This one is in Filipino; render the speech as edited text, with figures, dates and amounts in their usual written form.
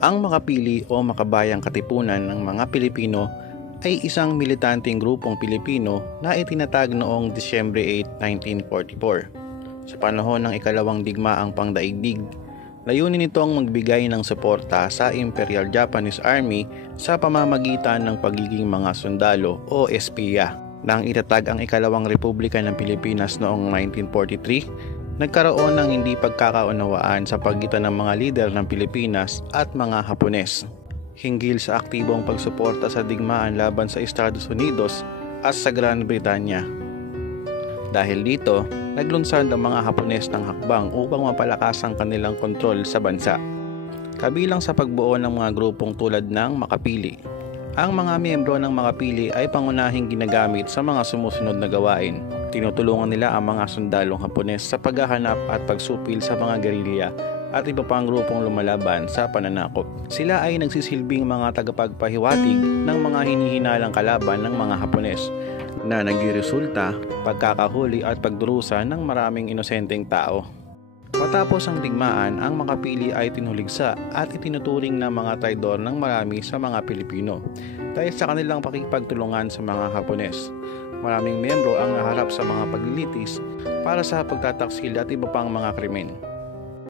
Ang Makapili o Makabayang Katipunan ng mga Pilipino ay isang militanteng grupong Pilipino na itinatag noong Disyembre 8, 1944. Sa panahon ng ikalawang digmaang pangdaigdig, layunin nitong magbigay ng suporta sa Imperial Japanese Army sa pamamagitan ng pagiging mga sundalo o espiya. Nang itatag ang ikalawang Republika ng Pilipinas noong 1943, nagkaroon ng hindi pagkakaunawaan sa pagitan ng mga lider ng Pilipinas at mga Hapones hinggil sa aktibong pagsuporta sa digmaan laban sa Estados Unidos at sa Gran Britanya. Dahil dito, naglunsad ang mga Hapones ng hakbang upang mapalakas ang kanilang kontrol sa bansa, kabilang sa pagbuo ng mga grupong tulad ng Makapili. Ang mga miyembro ng Makapili ay pangunahing ginagamit sa mga sumusunod na gawain. Tinutulungan nila ang mga sundalong Hapones sa paghahanap at pagsupil sa mga gerilya at iba pang grupong lumalaban sa pananakop. Sila ay nagsisilbing mga tagapagpahiwatig ng mga hinihinalang kalaban ng mga Hapones na nagresulta pagkakahuli at pagdurusa ng maraming inosenteng tao. Matapos ang digmaan, ang Makapili ay tinuligsa at itinuturing na mga traidor ng marami sa mga Pilipino dahil sa kanilang pakikipagtulungan sa mga Hapones. Maraming miyembro ang naharap sa mga paglilitis para sa pagtataksil at iba pang mga krimen.